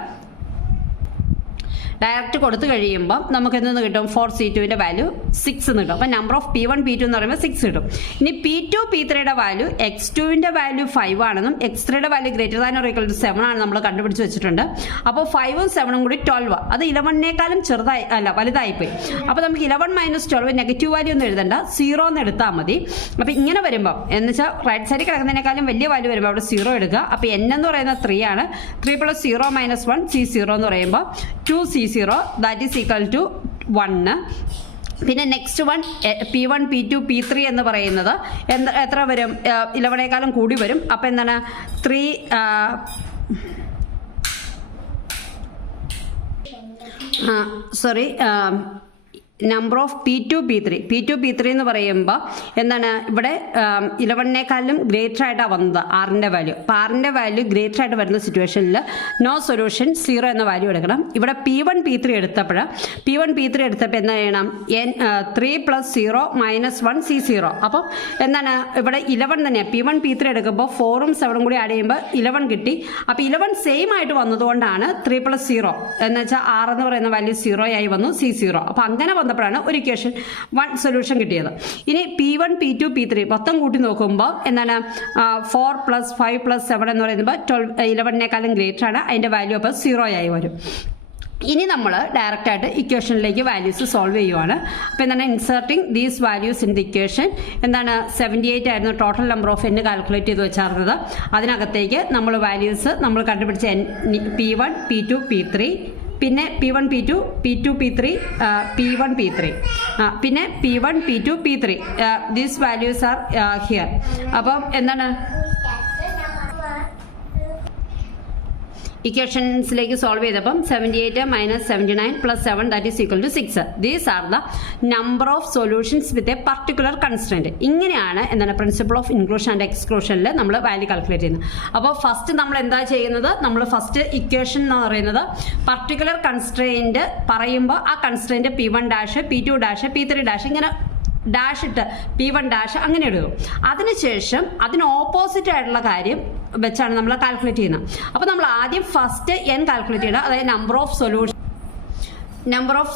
ഡയറക്റ്റ് കൊടുത്തു കഴിയുമ്പോൾ നമുക്ക് എന്തെന്ന് കിട്ടും, 4c2ന്റെ വാല്യൂ 6 എന്ന് കിട്ടും. അപ്പം നമ്പർ ഓഫ് P1 P2 എന്ന് പറയുമ്പോൾ 6 കിട്ടും. ഇനി P2 P3യുടെ വാല്യൂ x2ന്റെ വാല്യൂ 5 ആണെന്നും x3യുടെ value greater than or equal to 7 ആണ് നമ്മൾ കണ്ടുപിടിച്ച് വെച്ചിട്ടുണ്ട്. അപ്പോൾ 5ഉം 7ഉം കൂടി 12, അത് 11നേക്കാളും വലുതായിപ്പോയി. അപ്പോൾ നമുക്ക് 11 - 12 നെഗറ്റീവ് വാല്യൂ ഒന്നും എഴുതണ്ട, 0 എന്ന് എടുത്താൽ മതി. അപ്പോൾ ഇങ്ങനെ വരുമ്പോൾ എന്ന് വെച്ചാൽ റൈറ്റ് സൈഡിൽ കിടക്കുന്നതിനേക്കാളും വലിയ വാല്യൂ വരുമ്പോൾ അവിടെ 0 എടുക്കുക. അപ്പോൾ n എന്ന് പറയുന്നത് 3 ആണ്. 3 + 0 - 1 c0 എന്ന് പറയുമ്പോൾ 2c0 that is equal to 1. പിന്നെ next one P1 P2 P3 എന്ന് പറയുന്നത് എത്ര വരും, 11നേക്കാളും കൂടി വരും. അപ്പോൾ എന്താണ് 3 നമ്പർ ഓഫ് P2 P3 എന്ന് പറയുമ്പോൾ എന്താണ് ഇവിടെ 11നേക്കാളും ഗ്രേറ്റർ ആയിട്ടാണ് വന്നത് ആറിൻ്റെ വാല്യൂ. അപ്പോൾ ആറിൻ്റെ വാല്യൂ ഗ്രേറ്റർ ആയിട്ട് വരുന്ന സിറ്റുവേഷനിൽ നോ സൊല്യൂഷൻ 0 എന്ന വാല്യൂ എടുക്കണം. ഇവിടെ P1 P3 എടുത്തപ്പോൾ എന്താ ചെയ്യണം, 3 + 0 - 1 c0. അപ്പം എന്താണ് ഇവിടെ 11 തന്നെയാണ്. P1 P3 എടുക്കുമ്പോൾ 4ഉം 7ഉം കൂടി ആഡ് ചെയ്യുമ്പോൾ 11 കിട്ടി. അപ്പോൾ 11 സെയിം ആയിട്ട് വന്നതുകൊണ്ടാണ് 3 + 0 എന്ന് വെച്ചാൽ 6 എന്ന് പറയുന്ന വാല്യൂ 0 ആയി വന്നു, c0. അപ്പോൾ അങ്ങനെ വന്നപ്പോഴാണ് ഒരു ഇക്വേഷൻ 1 സൊല്യൂഷൻ കിട്ടിയത്. ഇനി P1 P2 P3 മൊത്തം കൂട്ടി നോക്കുമ്പോൾ എന്താണ് 4 + 5 + 7 എന്ന് പറയുമ്പോൾ 11നേക്കാളും ഗ്രേറ്റർ ആണ്. അതിൻ്റെ വാല്യൂ അപ്പോൾ 0 ആയി വരും. ഇനി നമ്മൾ ഡയറക്റ്റ് ആയിട്ട് ഇക്വേഷനിലേക്ക് വാല്യൂസ് സോൾവ് ചെയ്യുവാണ്. അപ്പോൾ എന്താണ് inserting these values in the equation. എന്താണ് 78 ആയിരുന്നു total number of n calculate ചെയ്ത് വെച്ചായിരുന്നത്. അതിനകത്തേക്ക് നമ്മൾ വാല്യൂസ് നമ്മൾ കണ്ടുപിടിച്ച P1 P2 P3, പിന്നെ P1 P2 P2 P3 P1 P3 പിന്നെ P1 P2 P3 these values are here. അപ്പം എന്താണ് ഇക്വേഷൻസിലേക്ക് സോൾവ് ചെയ്തപ്പം 78 - 79 + 7 that is equal to 6. These are the number of solutions with a particular constraint. ഇങ്ങനെയാണ് എന്താണ് principle of inclusion and എക്സ്ക്ലൂഷനിൽ നമ്മൾ value calculate ചെയ്യുന്നത്. അപ്പോൾ ഫസ്റ്റ് നമ്മൾ എന്താ ചെയ്യുന്നത്, നമ്മൾ ഫസ്റ്റ് ഇക്വേഷൻ എന്ന് പറയുന്നത് പർട്ടിക്കുലർ കൺസ്ട്രെയിന്റ് പറയുമ്പോൾ ആ കൺസ്ട്രെയിന്റ് P1 - P2 - P3 ഇങ്ങനെ ഡാഷ് ഇട്ട് P1 അങ്ങനെ എടുക്കും. അതിനുശേഷം അതിന് ഓപ്പോസിറ്റ് ആയിട്ടുള്ള കാര്യം വെച്ചാണ് നമ്മൾ കാൽക്കുലേറ്റ് ചെയ്യുന്നത്. അപ്പോൾ നമ്മൾ ആദ്യം ഫസ്റ്റ് n കാൽക്കുലേറ്റ് ചെയ്യണം, അതായത് നമ്പർ ഓഫ്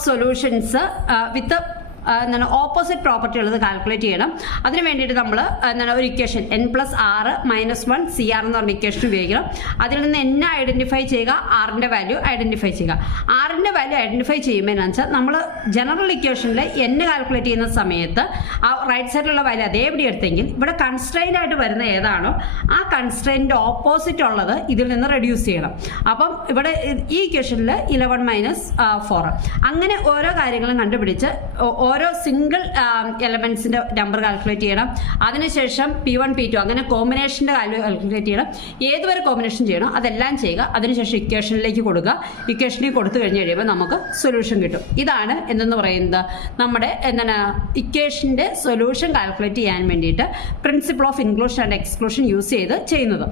സൊല്യൂഷൻസ് വിത്ത് എന്താണ് ഓപ്പോസിറ്റ് പ്രോപ്പർട്ടി ഉള്ളത് കാൽക്കുലേറ്റ് ചെയ്യണം. അതിന് വേണ്ടിയിട്ട് നമ്മൾ എന്താണ് ഒരു ഇക്വേഷൻ n + r - 1 CR എന്ന് പറഞ്ഞ ഇക്വേഷൻ ഉപയോഗിക്കണം. അതിൽ നിന്ന് n ഐഡന്റിഫൈ ചെയ്യുക, r-ന്റെ വാല്യൂ ഐഡന്റിഫൈ ചെയ്യുക. r-ന്റെ വാല്യൂ ഐഡന്റിഫൈ ചെയ്യുമ്പോൾ എന്താണെന്ന് വെച്ചാൽ നമ്മൾ ജനറൽ ഇക്വേഷനിൽ n കാൽക്കുലേറ്റ് ചെയ്യുന്ന സമയത്ത് ആ റൈറ്റ് സൈഡിലുള്ള വാല്യൂ അതേപടി എടുത്തെങ്കിൽ ഇവിടെ കൺസ്ട്രെയിൻ്റ് ആയിട്ട് വരുന്ന ഏതാണോ ആ കൺസ്ട്രെയിൻ്റെ ഓപ്പോസിറ്റ് ഉള്ളത് ഇതിൽ നിന്ന് റെഡ്യൂസ് ചെയ്യണം. അപ്പം ഇവിടെ ഈ ഇക്വേഷനിൽ 11 - 4 അങ്ങനെ ഓരോ കാര്യങ്ങളും കണ്ടുപിടിച്ച് ഓരോ സിംഗിൾ എലമെന്റ്സിന്റെ നമ്പർ കാൽക്കുലേറ്റ് ചെയ്യണം. അതിനുശേഷം P1 P2 അങ്ങനെ കോമ്പിനേഷന്റെ വാല്യൂ കാൽക്കുലേറ്റ് ചെയ്യണം. ഏതുവരെ കോമ്പിനേഷൻ ചെയ്യണം അതെല്ലാം ചെയ്യുക. അതിനുശേഷം ഇക്വേഷനിലേക്ക് കൊടുക്കുക. ഇക്വേഷനിൽ കൊടുത്തു കഴിഞ്ഞ് കഴിയുമ്പോൾ നമുക്ക് സൊല്യൂഷൻ കിട്ടും. ഇതാണ് എന്തെന്ന് പറയുന്നത് നമ്മുടെ എന്താണ് ഇക്വേഷന്റെ സൊല്യൂഷൻ കാൽക്കുലേറ്റ് ചെയ്യാൻ വേണ്ടിയിട്ട് principle of inclusion and exclusion use ചെയ്ത് ചെയ്യുന്നത്.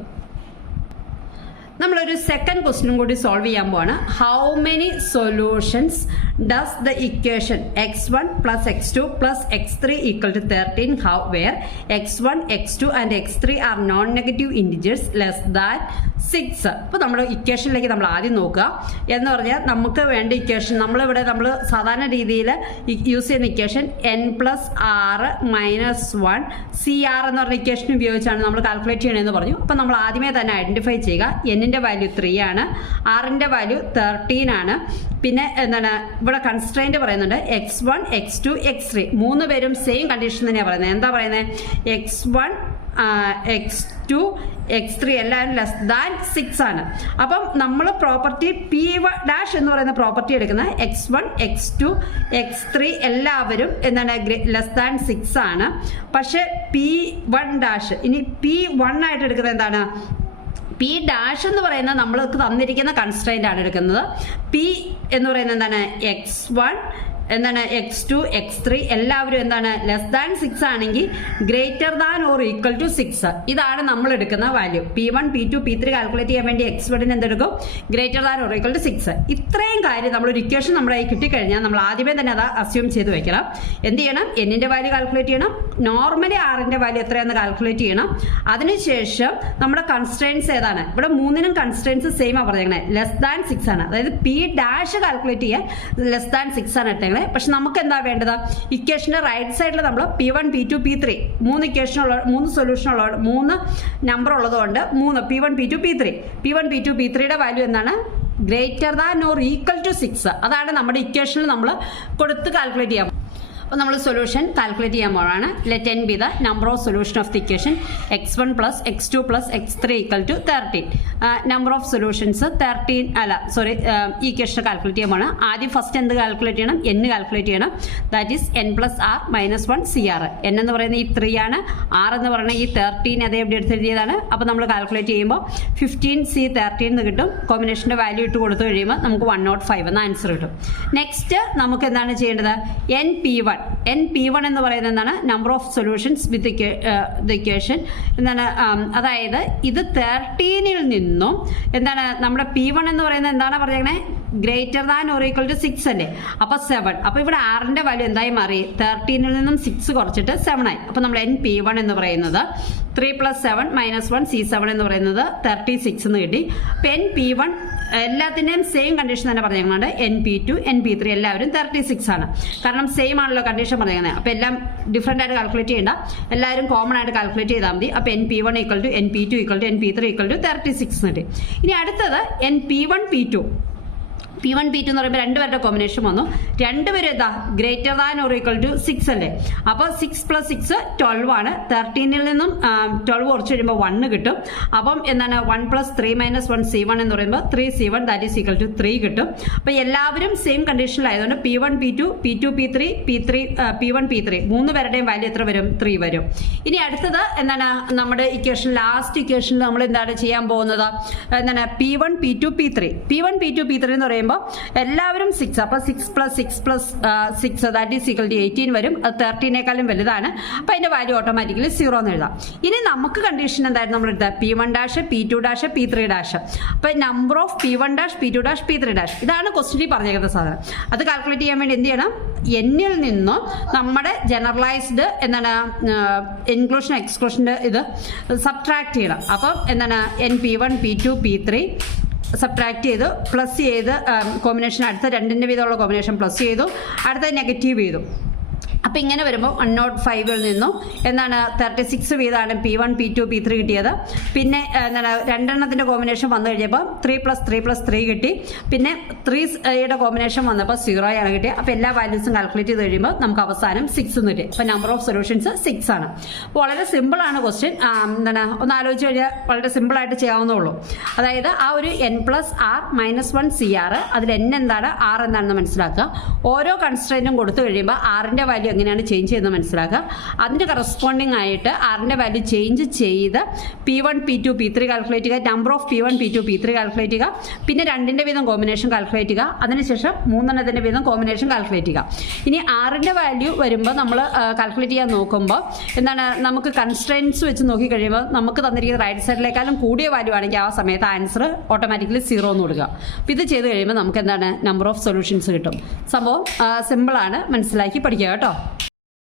നമ്മളൊരു സെക്കൻഡ് ക്വസ്റ്റ്യൻ കൂടി സോൾവ് ചെയ്യാൻ പോവാണ്. How many solutions does the equation x1 + x2 + x3 = 13 have where x1 x2 and x3 are non-negative integers less than 6. അപ്പോൾ നമ്മുടെ ഇക്വേഷനിലേക്ക് നമ്മൾ ആദ്യം നോക്കുക. എന്ന് പറഞ്ഞാൽ നമുക്ക് വേണ്ട ഇക്വേഷൻ നമ്മളിവിടെ നമ്മൾ സാധാരണ രീതിയിൽ യൂസ് ചെയ്യുന്ന ഇക്വേഷൻ n + r - 1 CR എന്ന് പറഞ്ഞ ഇക്വേഷൻ ഉപയോഗിച്ചാണ് നമ്മൾ കാൽക്കുലേറ്റ് ചെയ്യണമെന്ന് പറഞ്ഞു. അപ്പോൾ നമ്മൾ ആദ്യമേ തന്നെ ഐഡന്റിഫൈ ചെയ്യുക. n-ന്റെ വാല്യൂ 3 ആണ്, r-ന്റെ വാല്യൂ 13 ആണ്. പിന്നെ എന്താണ് ഇവിടെ കൺസ്ട്രെയിന്റ് പറയുന്നുണ്ട് x1 x2 x3 മൂന്ന് പേരും സെയിം കണ്ടീഷൻ തന്നെയാണ് പറയുന്നത്. എന്താ പറയുന്നത്, x1 x2 x3 എല്ലാവരും ലെസ് ദാൻ 6 ആണ്. അപ്പം നമ്മൾ പ്രോപ്പർട്ടി P1' എന്ന് പറയുന്ന പ്രോപ്പർട്ടി എടുക്കുന്ന x1 x2 x3 എല്ലാവരും എന്താണ് ലെസ് ദാൻ 6 ആണ്. പക്ഷെ P1' ഇനി P1 ആയിട്ട് എടുക്കുന്നത് എന്താണ്, P' എന്ന് പറയുന്നത് നമ്മൾക്ക് തന്നിരിക്കുന്ന കൺസ്ട്രെയിന്റ് ആണ് എടുക്കുന്നത്. P എന്ന് പറയുന്നത് എന്താണ് x1 എന്താണ് x2 x3 എല്ലാവരും എന്താണ് ലെസ് ദാൻ 6 ആണെങ്കിൽ greater than or equal to 6. ഇതാണ് നമ്മൾ എടുക്കുന്ന value. P1 P2 P3 calculate ചെയ്യാൻ വേണ്ടി x1 എന്തെടുക്കും? Greater than or equal to 6. ഇത്രയും കാര്യം നമ്മളൊരു ഇക്വേഷൻ നമ്മുടെ കയ്യിൽ കിട്ടിക്കഴിഞ്ഞാൽ നമ്മൾ ആദ്യമേ തന്നെ അത് അസ്യൂം ചെയ്ത് വെക്കണം. എന്ത് ചെയ്യണം? എന്നിന്റെ വാല്യൂ കാൽക്കുലേറ്റ് ചെയ്യണം. നോർമലി ആറിന്റെ വാല്യൂ എത്രയാണെന്ന് കാൽക്കുലേറ്റ് ചെയ്യണം. അതിനുശേഷം നമ്മുടെ കൺസ്ട്രെയിൻസ് ഏതാണ്? ഇവിടെ മൂന്നിനും കൺസ്ട്രെയിൻസ് സെയിം ആണ് പറഞ്ഞേക്കണേ, ലെസ് ദാൻ 6 ആണ്. അതായത് P ഡാഷ് കാൽക്കുലേറ്റ് ചെയ്യാൻ ലെസ് ദാൻ 6 ആണ് ഇട്ടേക്കണേ. പക്ഷെ നമുക്ക് എന്താ വേണ്ടത്? ഇക്വേഷന്റെ റൈറ്റ് സൈഡിൽ നമ്മൾ P1 P2 P3 മൂന്ന് സൊല്യൂഷൻ ഉള്ള 3 നമ്പർ ഉള്ളതുകൊണ്ട് P1 P2 P3 യുടെ വാല്യൂ എന്താണ്? Greater than or equal to 6. അതാണ് നമ്മുടെ ഇക്വേഷനിൽ നമ്മൾ കൊടുത്ത് കാൽക്കുലേറ്റ് ചെയ്യാം. അപ്പോൾ നമ്മൾ സൊല്യൂഷൻ കാൽക്കുലേറ്റ് ചെയ്യാൻ പോവാണ്. Let n be the number of solution of the equation x1 plus x2 plus x3 equal to 13. Number of solutions 13 ഈ ഇക്വേഷൻ കാൽക്കുലേറ്റ് ചെയ്യാൻ പോവാണ്. ആദ്യം ഫസ്റ്റ് എന്ത് കാൽക്കുലേറ്റ് ചെയ്യണം? n കാൽക്കുലേറ്റ് ചെയ്യണം. That is n plus r minus 1 CR. n എന്ന് പറയുന്നത് ഈ 3 ആണ്, r എന്ന് പറയുന്നത് ഈ 13 അതേ എവിടെ എടുത്തെഴുതിയതാണ്. അപ്പോൾ നമ്മൾ കാൽക്കുലേറ്റ് ചെയ്യുമ്പോൾ 15C13 എന്ന് കിട്ടും. കോമ്പിനേഷൻ്റെ വാല്യൂ ഇട്ട് കൊടുത്തു കഴിയുമ്പോൾ നമുക്ക് 105 എന്ന ആൻസർ കിട്ടും. നെക്സ്റ്റ് നമുക്ക് എന്താണ് ചെയ്യേണ്ടത്? NP1 എന്ന് പറയുന്നത് എന്താണ്? Number of solutions with equation എന്താണ്? അതായത് ഇത് 13ൽ നിന്നും എന്താണ് നമ്മുടെ P1 എന്ന് പറയുന്നത് എന്താണ് പറഞ്ഞേക്കണേ? Greater than or equal to 6 അല്ലേ? അപ്പോൾ 7. അപ്പോൾ ഇവിടെ ആറിന്റെ വാല്യൂ എന്തായി മാറി? 13ൽ നിന്നും 6 കുറച്ചിട്ട് 7 ആയി. അപ്പോൾ നമ്മൾ NP1 എന്ന് പറയുന്നത് 3 + 7 - 1 C7 എന്ന് പറയുന്നത് 36 എന്ന് കിട്ടി. അപ്പോൾ NP1 എല്ലാത്തിൻ്റെയും സെയിം കണ്ടീഷൻ തന്നെ പറഞ്ഞേക്കുന്നുണ്ട്. NP2 NP3 എല്ലാവരും 36 ആണ്. കാരണം സെയിം ആണല്ലോ കണ്ടീഷൻ പറഞ്ഞേക്കുന്നത്. അപ്പോൾ എല്ലാം ഡിഫറെൻ്റ് ആയിട്ട് കാൽക്കുലേറ്റ് ചെയ്യേണ്ട, എല്ലാവരും കോമൺ ആയിട്ട് കാൽക്കുലേറ്റ് ചെയ്താൽ മതി. അപ്പോൾ NP1 = NP2 = NP3 = 36 എന്ന് കിട്ടി. ഇനി അടുത്തത് NP1 P2 P2 എന്ന് പറയുമ്പോൾ രണ്ടുപേരുടെ കോമ്പിനേഷൻ വന്നു. രണ്ടുപേരും എന്താ? Greater than or equal to 6 അല്ലേ? അപ്പോൾ 6 + 6 12 ആണ്. 13ൽ നിന്നും 12 കുറച്ച് കഴിയുമ്പോൾ 1 കിട്ടും. അപ്പം എന്താണ്? 1 + 3 - 1 C1 എന്ന് പറയുമ്പോൾ 3C1 that is equal to 3 കിട്ടും. അപ്പോൾ എല്ലാവരും same കണ്ടീഷനിലായതുകൊണ്ട് P1 P2 P2 P3 P1 P3 മൂന്ന് പേരുടെയും വാല്യൂ എത്ര വരും? 3 വരും. ഇനി അടുത്തത് എന്താണ്? നമ്മുടെ ഇക്വേഷൻ ലാസ്റ്റ് ഇക്വേഷനിൽ നമ്മൾ എന്താണ് ചെയ്യാൻ പോകുന്നത്? എന്താണ്? P1 P2 P3 എന്ന് പറയുമ്പോൾ എല്ലാവരും 6. അപ്പോൾ 6 + 6 ദാറ്റ് ഈസ് ഈക്വൽ ടു 18 വരും. അത് 13നേക്കാളും വലുതാണ്. അപ്പോൾ അതിന്റെ വാല്യൂ ഓട്ടോമാറ്റിക്കലി 0 എന്ന് എഴുതാം. ഇനി നമുക്ക് കണ്ടീഷൻ എന്തായിരുന്നു നമ്മൾ എടുത്തത്? P1 dash P2 dash P3 dash. അപ്പോൾ number of P1 dash P2 dash P3 dash ഇതാണ് ക്വസ്റ്റ്യനിൽ പറഞ്ഞേക്കുന്ന സാധനം. അത് കാൽക്കുലേറ്റ് ചെയ്യാൻ വേണ്ടി എന്ത് ചെയ്യണം? എന്നിൽ നിന്നും നമ്മുടെ ജനറലൈസ്ഡ് എന്താണ് ഇൻക്ലൂഷൻ എക്സ്ക്ലൂഷൻ്റെ ഇത് സബ്ട്രാക്ട് ചെയ്യണം. അപ്പം എന്താണ്? NP1 P2 P3 സബ്ട്രാക്ട് ചെയ്തു, പ്ലസ് ചെയ്ത് കോമ്പിനേഷൻ അടുത്ത രണ്ടിൻ്റെ വീതമുള്ള കോമ്പിനേഷൻ പ്ലസ് ചെയ്തു, അടുത്ത നെഗറ്റീവ് ചെയ്തു. അപ്പോൾ ഇങ്ങനെ വരുമ്പോൾ 105ൽ നിന്നും എന്താണ് 36 വീതമാണ് P1 P2 P3 കിട്ടിയത്. പിന്നെ എന്താണ് രണ്ടെണ്ണത്തിൻ്റെ കോമ്പിനേഷൻ വന്നു കഴിഞ്ഞപ്പോൾ 3 + 3 + 3 കിട്ടി. പിന്നെ 3യുടെ കോമ്പിനേഷൻ വന്നപ്പോൾ 0 ആണ് കിട്ടിയത്. അപ്പോൾ എല്ലാ വാല്യൂസും കാൽക്കുലേറ്റ് ചെയ്ത് കഴിയുമ്പോൾ നമുക്ക് അവസാനം 6 എന്ന് കിട്ടി. അപ്പോൾ നമ്പർ ഓഫ് സൊല്യൂഷൻസ് 6 ആണ്. അപ്പോൾ വളരെ സിമ്പിളാണ് ക്വസ്റ്റ്യൻ. എന്താണ് ഒന്ന് ആലോചിച്ച് കഴിഞ്ഞാൽ വളരെ സിമ്പിളായിട്ട് ചെയ്യാവുന്നുള്ളൂ. അതായത് ആ ഒരു n + r - 1 CR അതിൽ n എന്താണ് r എന്താണെന്ന് മനസ്സിലാക്കുക. ഓരോ കൺസ്ട്രെയിൻറ്റും കൊടുത്തു കഴിയുമ്പോൾ ആറിൻ്റെ വാല്യൂ എങ്ങനെയാണ് ചേഞ്ച് ചെയ്യുന്നത് മനസ്സിലാക്കുക. അതിൻ്റെ കറസ്പോണ്ടിങ് ആയിട്ട് ആറിൻ്റെ വാല്യൂ ചേഞ്ച് ചെയ്ത് P1 P2 P3 കാൽക്കുലേറ്റ് ചെയ്യുക. Number of P1 P2 P3 calculate ചെയ്യുക. പിന്നെ രണ്ടിൻ്റെ വീതം കോമ്പിനേഷൻ കാൽക്കുലേറ്റ് ചെയ്യുക. അതിനുശേഷം മൂന്നെണ്ണത്തിൻ്റെ വീതം കോമ്പിനേഷൻ കാൽക്കുലേറ്റ് ചെയ്യുക. ഇനി ആറിൻ്റെ വാല്യൂ വരുമ്പോൾ നമ്മൾ കാൽക്കുലേറ്റ് ചെയ്യാൻ നോക്കുമ്പോൾ എന്താണ് നമുക്ക് കൺസ്ട്രെയിൻസ് വെച്ച് നോക്കിക്കഴിയുമ്പോൾ നമുക്ക് തന്നിരിക്കുന്ന റൈറ്റ് സൈഡിലേക്കാളും കൂടിയ വാല്യൂ ആണെങ്കിൽ ആ സമയത്ത് ആൻസർ ഓട്ടോമാറ്റിക്കലി 0 എന്ന് കൊടുക്കുക. അപ്പോൾ ഇത് ചെയ്ത് കഴിയുമ്പോൾ നമുക്ക് എന്താണ് നമ്പർ ഓഫ് സൊല്യൂഷൻസ് കിട്ടും. സംഭവം സിമ്പിളാണ്, മനസ്സിലാക്കി പഠിക്കുക കേട്ടോ.